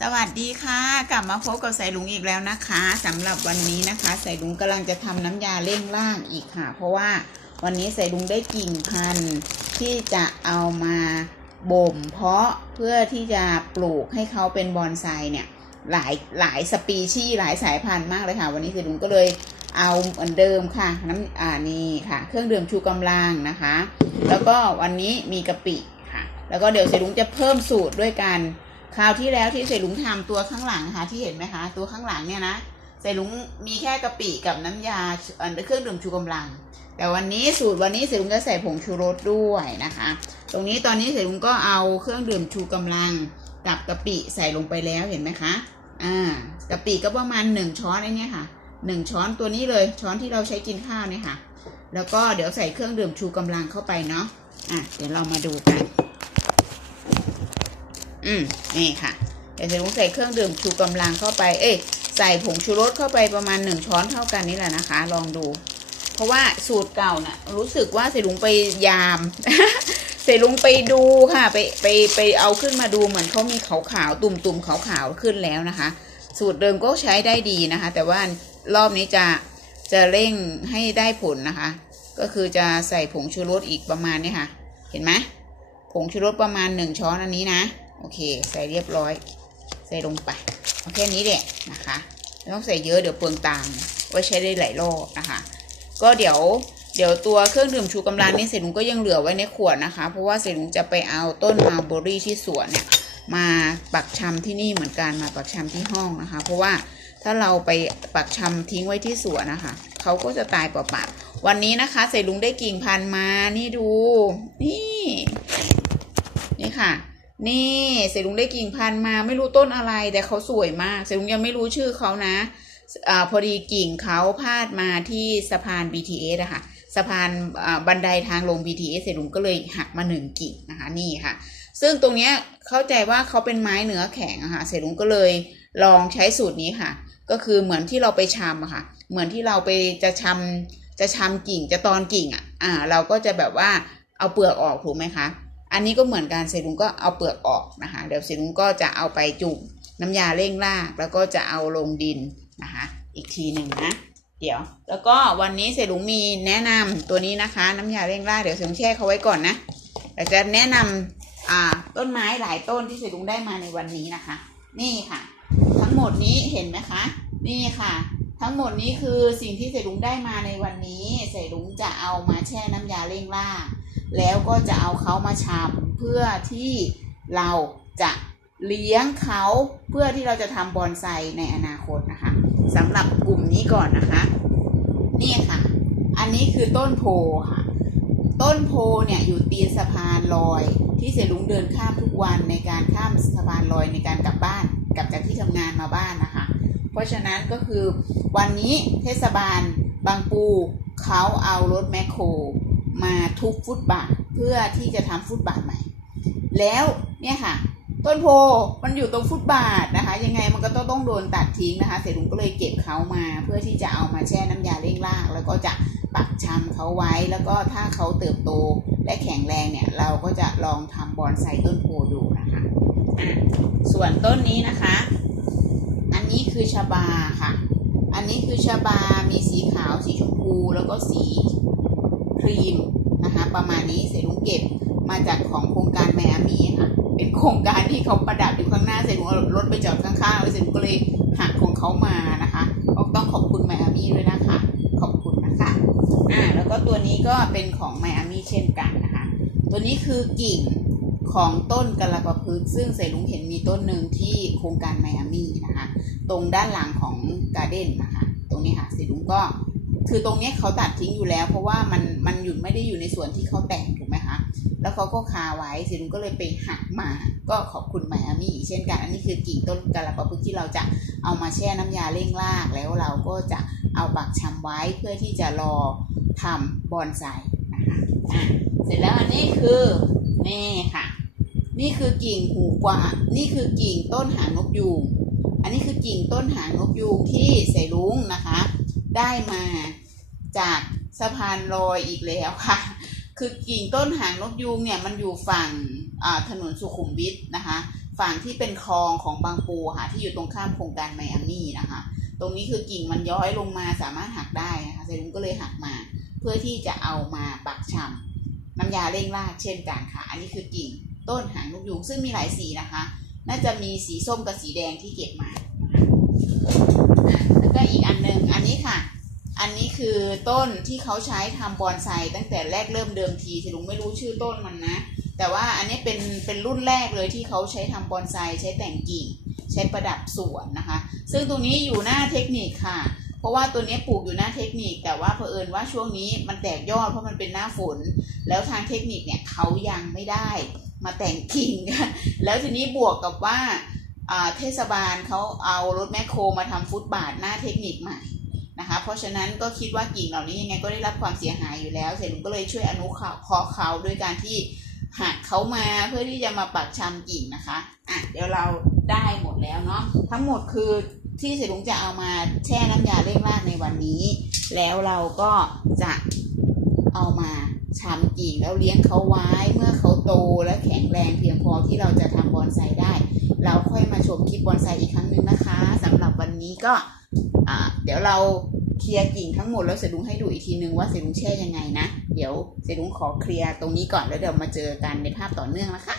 สวัสดีค่ะ กลับมาพบกับสายลุงอีกแล้วนะคะสำหรับวันนี้นะคะสายลุงกำลังจะทำน้ำยาเร่งร่างอีกค่ะ เพราะว่าวันนี้สายลุงได้กิ่งพันธุ์ที่จะเอามาบ่ม เพาะเพื่อที่จะปลูกให้เขาเป็นบอนไซเนี่ยหลายหลายสปีชีหลายสายพันธุ์มากเลยค่ะ วันนี้สายลุงก็เลยเอาเหมือนเดิมค่ะน้ำอ่านี่ค่ะ เครื่องดื่มชูกำลังนะคะ แล้วก็วันนี้มีกะปิค่ะ แล้วก็เดี๋ยวสายลุงจะเพิ่มสูตรด้วยกัน คราวที่แล้วที่เสลุงทำตัวข้างหลังค่ะที่เห็นไหมคะ ตัวข้างหลังเนี่ยนะเสลุงมีแค่กะปิกับน้ำยาเครื่องดื่มชูกำลัง แต่วันนี้สูตรวันนี้เสลุงจะใส่ผงชูรสด้วยนะคะ ตรงนี้ตอนนี้เสลุงก็เอาเครื่องดื่มชูกำลังกับกะปิใส่ลงไปแล้วเห็นไหมคะอ่ากะปิก็ประมาณหนึ่งช้อนไอ้นี่ค่ะหนึ่งช้อนตัวนี้เลยช้อนที่เราใช้กินข้าวเนี่ยค่ะ แล้วก็เดี๋ยวใส่เครื่องดื่มชูกำลังเข้าไปเนาะอะเดี๋ยวเรามาดูกัน อืมนี่ค่ะเดี๋ยวจะลุงใส่เครื่องดื่มชูกำลังเข้าไป เอ้ยใส่ผงชูรสเข้าไปประมาณหนึ่งช้อนเท่ากันนี่แหละนะคะ ลองดู เพราะว่าสูตรเก่าน่ะ รู้สึกว่าเสลุงไปยามเสลุงไปดูค่ะ ไปไปไปเอาขึ้นมาดูเหมือนเขามีขาวขาวๆตุ่มตุ่มขาวขาวๆขึ้นแล้วนะคะ สูตรเดิมก็ใช้ได้ดีนะคะ แต่ว่ารอบนี้จะจะเร่งให้ได้ผลนะคะ ก็คือจะใส่ผงชูรสอีกประมาณนี้ค่ะ เห็นไหมผงชูรสประมาณหนึ่งช้อนอันนี้นะ โอเค ใส่เรียบร้อย ใส่ลงไปเอาแค่นี้แหละนะคะไม่ต้องใส่เยอะเดี๋ยวเปลืองตังค์ไว้ใช้ได้หลายรอบนะคะ ก็เดี๋ยวเดี๋ยวตัวเครื่องดื่มชูกำลังนี่เสร็จลุงก็ยังเหลือไว้ในขวดนะคะ เพราะว่าเสร็จลุงจะไปเอาต้นมาร์เบอรี่ที่สวนเนี่ยมาปักชำที่นี่เหมือนกันมาปักชำที่ห้องนะคะ เพราะว่าถ้าเราไปปักชำทิ้งไว้ที่สวนนะคะเขาก็จะตายเปล่าๆวันนี้นะคะเสร็จลุงได้กิ่งพันธุ์มานี่ดู นี่ นี่ค่ะ นี่เสลุงได้กิ่งพันธุ์มาไม่รู้ต้นอะไรแต่เขาสวยมากเสลุงยังไม่รู้ชื่อเขานะอาพอดีกิ่งเขาพาดมาที่สะพาน BTS อะค่ะสะพานบันไดทางลง BTS เสลุงก็เลยหักมาหนึ่งกิ่งนะคะนี่ค่ะ ซึ่งตรงเนี้ยเข้าใจว่าเขาเป็นไม้เนื้อแข็งอะค่ะเสลุงก็เลยลองใช้สูตรนี้ค่ะ ก็คือเหมือนที่เราไปชำอะค่ะ เหมือนที่เราไปจะชำจะชำกิ่งจะตอนกิ่งอะอ่า เราก็จะแบบว่าเอาเปลือกออกถูกไหมคะ อันนี้ก็เหมือนกันเซรุงก็เอาเปลือกออกนะคะเดี๋ยวเซรุงก็จะเอาไปจุ่มน้ำยาเร่งราก แล้วก็จะเอาลงดินนะคะอีกทีหนึ่งนะ เดี๋ยว แล้วก็วันนี้เซรุงมีแนะนำตัวนี้นะคะ น้ำยาเร่งรากเดี๋ยวเซรุงแช่เขาไว้ก่อนนะแต่จะแนะนำอ่าต้นไม้หลายต้นที่เซรุงได้มาในวันนี้นะคะ นี่ค่ะ ทั้งหมดนี้เห็นไหมคะ นี่ค่ะทั้งหมดนี้คือสิ่งที่เสรุงได้มาในวันนี้ เสรุงจะเอามาแช่น้ำยาเร่งราก แล้วก็จะเอาเขามาชำเพื่อที่เราจะเลี้ยงเขาเพื่อที่เราจะทำบอนไซในอนาคตนะคะสำหรับกลุ่มนี้ก่อนนะคะ นี่ค่ะ อันนี้คือต้นโพค่ะ ต้นโพเนี่ยอยู่ตีนสะพานลอย ที่เสลุงเดินข้ามทุกวันในการข้ามสะพานลอยในการกลับบ้านกลับจากที่ทำงานมาบ้านนะคะ เพราะฉะนั้นก็คือวันนี้เทศบาลบางปูเขาเอารถแมคโคร มาทุบฟุตบาทเพื่อที่จะทำฟุตบาทใหม่ แล้วเนี่ยค่ะ ต้นโพมันอยู่ตรงฟุตบาทนะคะ ยังไงมันก็ต้องต้องโดนตัดทิ้งนะคะเสร็จลุงก็เลยเก็บเขามาเพื่อที่จะเอามาแช่น้ำยาเร่งราก แล้วก็จะปักชำเขาไว้แล้วก็ถ้าเขาเติบโตและแข็งแรงเนี่ยเราก็จะลองทำบอนไซต้นโพดูนะคะอะส่วนต้นนี้นะคะ อันนี้คือชะบาค่ะอันนี้คือชะบา มีสีขาว สีชมพู แล้วก็สีครีม ประมาณนี้เสรีลุงเก็บมาจากของโครงการแมอามี่ค่ะ เป็นโครงการที่เขาประดับอยู่ข้างหน้าเสรีลุงเอารถไปจอดข้างๆแล้วเสรีลุงก็เลยหักของเขามานะคะก็ต้องขอบคุณแมอามี่ด้วยนะคะ ขอบคุณนะคะอ่าแล้วก็ตัวนี้ก็เป็นของแมอามี่เช่นกันนะคะ ตัวนี้คือกิ่งของต้นกะละปะพึกซึ่งเสลุงเห็นมีต้นหนึ่งที่โครงการไมอามี่นะคะ ตรงด้านหลังของการ์เด้นนะคะ ตรงนี้ค่ะเสลุงก็ คือตรงนี้เขาตัดทิ้งอยู่แล้ว เพราะว่ามันมันอยู่ไม่ได้อยู่ในส่วนที่เขาแต่งถูกไหมคะแล้วเขาก็คาไว้เสลุงก็เลยไปหักมา ก็ขอบคุณไมอามี่อีกเช่นกัน อันนี้คือกิ่งต้นกะละปะพึกที่เราจะเอามาแช่น้ำยาเร่งรากแล้วเราก็จะเอาปักชำไว้เพื่อที่จะรอทำบอนไซนะคะอะเสร็จแล้วอันนี้คือนี่ค่ะ นี่คือกิ่งหูกว่า นี่คือกิ่งต้นหางนกยูงอันนี้คือกิ่งต้นหางนกยูงที่ใส่ลุงนะคะ ได้มาจากสะพานลอยอีกแล้วค่ะ คือกิ่งต้นหางนกยูงเนี่ยมันอยู่ฝั่งถนนสุขุมวิทนะคะ ฝั่งที่เป็นคลองของบางปูค่ะที่อยู่ตรงข้ามโครงการไมอามี่นะคะ ตรงนี้คือกิ่งมันย้อยลงมาสามารถหักได้นะคะเซรุงก็เลยหักมา เพื่อที่จะเอามาปักชำน้ำยาเร่งรากเช่นกันค่ะ อันนี้คือกิ่งต้นหางนกยูงซึ่งมีหลายสีนะคะ น่าจะมีสีส้มกับสีแดงที่เก็บมา แล้วก็อีกอันหนึ่งอันนี้ค่ะ อันนี้คือต้นที่เขาใช้ทำบอนไซตั้งแต่แรกเริ่มเดิมทีสิลุงไม่รู้ชื่อต้นมันนะ แต่ว่าอันนี้เป็นเป็นรุ่นแรกเลยที่เขาใช้ทำบอนไซใช้แต่งกิ่งใช้ประดับสวนนะคะ ซึ่งตรงนี้อยู่หน้าเทคนิคค่ะ เพราะว่าตัวนี้ปลูกอยู่หน้าเทคนิค แต่ว่าเผอิญว่าช่วงนี้มันแตกยอดเพราะมันเป็นหน้าฝน แล้วทางเทคนิคเนี่ยเขายังไม่ได้มาแต่งกิ่ง แล้วทีนี้บวกกับว่า เทศบาลเขาเอารถแมคโครมาทำฟุตบาทหน้าเทคนิคใหม่นะคะ เพราะฉะนั้นก็คิดว่ากิ่งเหล่านี้ยังไงก็ได้รับความเสียหายอยู่แล้ว เสร็จลุงก็เลยช่วยอนุเคราะห์เขาด้วยการที่หักเขามาเพื่อที่จะมาปักชำกิ่งนะคะ อะเดี๋ยวเราได้หมดแล้วเนาะทั้งหมดคือที่เสร็จลุงจะเอามาแช่น้ำยาเร่งรากในวันนี้ แล้วเราก็จะเอามาชำกิ่งแล้วเลี้ยงเขาไว้เมื่อเขาโตและแข็งแรงเพียงพอที่เราจะทำบอนไซได้ เราค่อยมาชมคลิปบอนไซอีกครั้งหนึ่งนะคะสำหรับวันนี้ก็เดี๋ยวเราเคลียร์กิ่งทั้งหมดแล้วเสร็จลุงให้ดูอีกทีนึงว่าเสร็จลุงแช่ยังไงนะ เดี๋ยวเสร็จลุงขอเคลียร์ตรงนี้ก่อนแล้วเดี๋ยวมาเจอกันในภาพต่อเนื่องนะคะ